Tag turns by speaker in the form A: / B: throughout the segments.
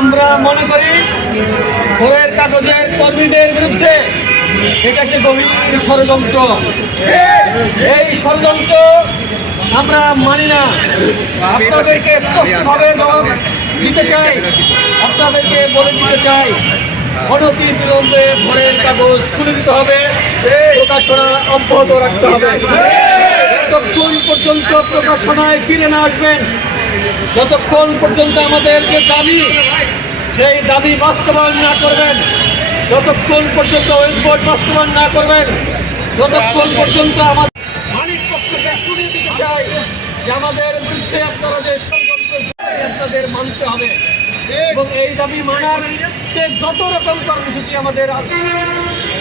A: আমরা মনে করি ভোরের কাগজের কর্মীদের বিরুদ্ধে এটা একটি গভীর ষড়যন্ত্র। এই ষড়যন্ত্র আমরা মানি না। আপনাদেরকে স্পষ্টভাবে জবাব দিতে চাই। আপনাদেরকে বলে দিতে চাই, অনতি বিলম্বে ভোরের কাগজ খুলে দিতে হবে। প্রকাশনা অব্যাহত রাখতে হবে। যতক্ষণ পর্যন্ত প্রকাশনায় ফিরে না আসবেন, যতক্ষণ পর্যন্ত আমাদের যে দাবি, সেই দাবি বাস্তবায়ন না করবেন, যতক্ষণ পর্যন্ত ওয়েলবোর্ড বাস্তবায়ন না করবেন, যতক্ষণ পর্যন্ত আমাদের মালিক পক্ষকে শুনিয়ে দিতে চাই যে আমাদের বিরুদ্ধে আপনারা যে আপনাদের মানতে হবে। এবং এই দাবি মানার যত রকম কর্মসূচি আমাদের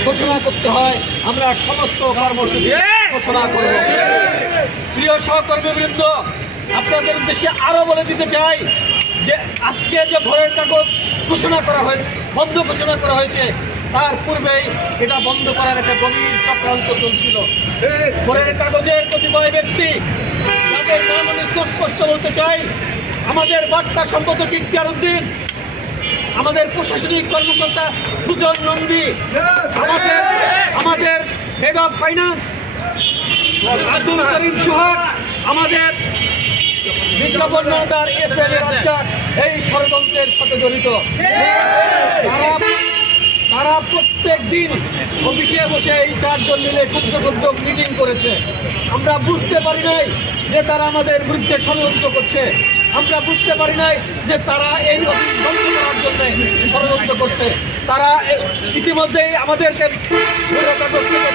A: ঘোষণা করতে হয়, আমরা সমস্ত কর্মসূচি ঘোষণা করব। প্রিয় সহকর্মী আপনাদের উদ্দেশ্যে আরও বলে দিতে চাই যে আজকে যে ভোরের কাগজ ঘোষণা করা হয়েছে বন্ধ ঘোষণা করা হয়েছে তার পূর্বেই এটা বন্ধ করার একটা গভীর চক্রান্ত চলছিল। ভোরের কাগজের কতিপয় ব্যক্তি যাদের নাম আমি সুস্পষ্ট বলতে চাই আমাদের বার্তা সম্পাদক ইখতিয়ার উদ্দিন আমাদের প্রশাসনিক কর্মকর্তা সুজন নন্দী আমাদের আমাদের head of finance Abdul Karim Sohag, আমাদের বিজ্ঞাপন এস এম রাজ্জাক এই ষড়যন্ত্রের সাথে জড়িত। তারা প্রত্যেক দিন অফিসে বসে এই চারজন মিলে ক্ষুদ্র ক্ষুদ্র মিটিং করেছে। আমরা বুঝতে পারি নাই যে তারা আমাদের বিরুদ্ধে ষড়যন্ত্র করছে। আমরা বুঝতে পারি নাই যে তারা এই অফিস বন্ধ করার জন্য ষড়যন্ত্র করছে। তারা ইতিমধ্যেই আমাদেরকে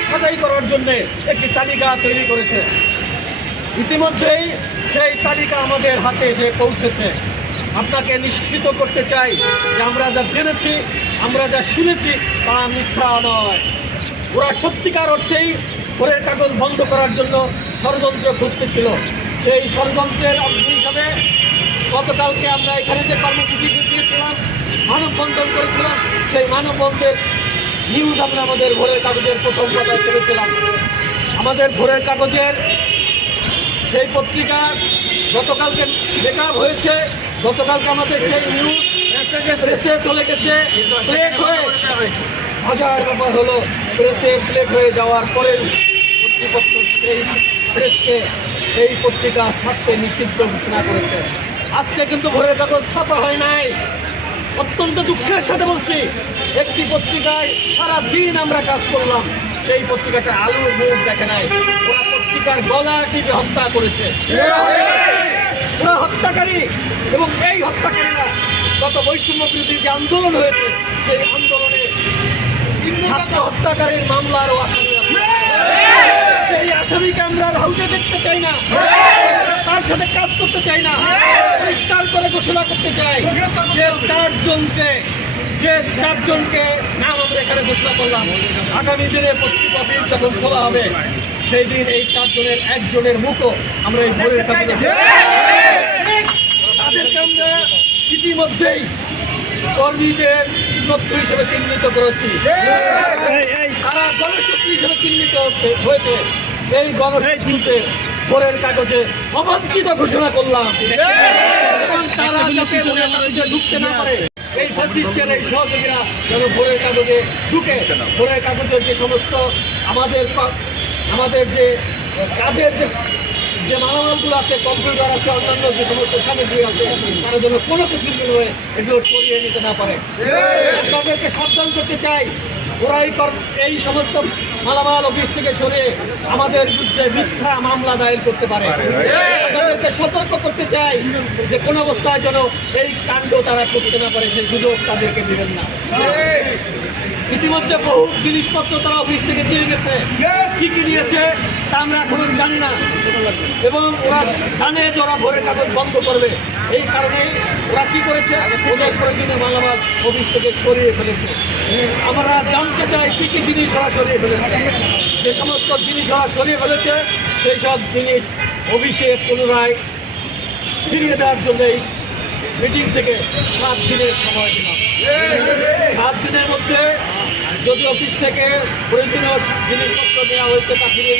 A: ছাঁটাই করার জন্য একটি তালিকা তৈরি করেছে। ইতিমধ্যেই সেই তালিকা আমাদের হাতে এসে পৌঁছেছে। আপনাকে নিশ্চিত করতে চাই যে আমরা যা জেনেছি, আমরা যা শুনেছি তা মিথ্যা নয়। ওরা সত্যিকার অর্থেই ভোরের কাগজ বন্ধ করার জন্য ষড়যন্ত্র খুঁজতেছিল। সেই ষড়যন্ত্রের অংশ হিসাবে গতকালকে আমরা এখানে যে কর্মসূচি দিয়েছিলাম মানববন্ধন করেছিলাম, সেই মানববন্ধের নিউজ আমরা আমাদের ভোরের কাগজের প্রথম পাতায় ছেড়েছিলাম আমাদের ভোরের কাগজের সেই পত্রিকা গতকালকে বেকআপ হয়েছে, গতকালকে আমাদের সেই নিউজ প্রেসে চলে গেছে প্লেট হয়ে হাজার ব্যাপার হলো প্রেসে প্লেট হয়ে যাওয়ার পরে কর্তৃপক্ষ সেই প্রেসকে এই পত্রিকা ছাড়তে নিষিদ্ধ ঘোষণা করেছে। আজকে কিন্তু ভোরের কাগজ ছাপা হয় নাই অত্যন্ত দুঃখের সাথে বলছি একটি পত্রিকায় সারা দিন আমরা কাজ করলাম সেই পত্রিকাটা আলুর মুখ দেখে নাই। ওরা পত্রিকার গলা টিপে হত্যা করেছে। ওরা হত্যাকারী এবং এই হত্যাকারীরা গত বৈষম্য বিরোধী যে আন্দোলন হয়েছে সেই আন্দোলনে হত্যাকারীর মামলারও আসামি আসামিকে আমরা হাউসে দেখতে চাই না। তার সাথে কাজ করতে চাই না। পরিষ্কার করে ঘোষণা করতে চাই যে চারজনকে যে চারজনকে নাম আমরা এখানে ঘোষণা করলাম। আগামী দিনে পত্রিকা যখন খোলা হবে সেই দিন এই চারজনের একজনের মুখও আমরা এই ভোরের কাছে তাদেরকে আমরা ইতিমধ্যেই কর্মীদের শত্রু হিসেবে চিহ্নিত করেছি। তারা গণশক্তি হিসেবে চিহ্নিত হয়েছে। এই গণশক্তিতে ভোরের কাগজে অবাঞ্ছিত ঘোষণা করলাম। তারা যাতে ঢুকতে না পারে, এই ফ্যাসিস্টের এই সহযোগীরা যেন ভোরের কাগজে ঢুকে। ভোরের কাগজের যে সমস্ত আমাদের আমাদের যে কাজের যে যে মালামালগুলো আছে, কম্পিউটার আছে, অন্যান্য যে সমস্ত সামগ্রী আছে, তারা যেন কোনো কিছুর বিনিময়ে এগুলো সরিয়ে নিতে না পারে। তাদেরকে সাবধান করতে চাই। ওরাই কর- এই সমস্ত মালামাল অফিস থেকে সরে আমাদের বিরুদ্ধে মিথ্যা মামলা দায়ের করতে পারে। আপনাদেরকে সতর্ক করতে চাই যে কোন অবস্থায় যেন এই কাণ্ড তারা করতে না পারে, সেই সুযোগ তাদেরকে দেবেন না। ইতিমধ্যে বহু জিনিসপত্র তারা অফিস থেকে দিয়ে গেছে। কি কি নিয়েছে? তা আমরা এখনও জানি না। এবং ওরা জানে যে ওরা ভোরের কাগজ বন্ধ করবে। এই কারণে ওরা কি করেছে? ওদের প্রয়োজনীয় মালামাল অফিস থেকে সরিয়ে ফেলেছে। আমরা জানতে চাই কী কী জিনিস ওরা সরিয়ে ফেলেছে। যে সমস্ত জিনিস ওরা সরিয়ে ফেলেছে, সেই সব জিনিস অফিসে পুনরায় ফিরিয়ে দেওয়ার জন্য এই মিটিং থেকে সাত দিনের সময় দিলাম। সাত দিনের মধ্যে যদি অফিস থেকে প্রয়োজনীয় জিনিসপত্র দেওয়া হয়েছে, তা ফিরিয়ে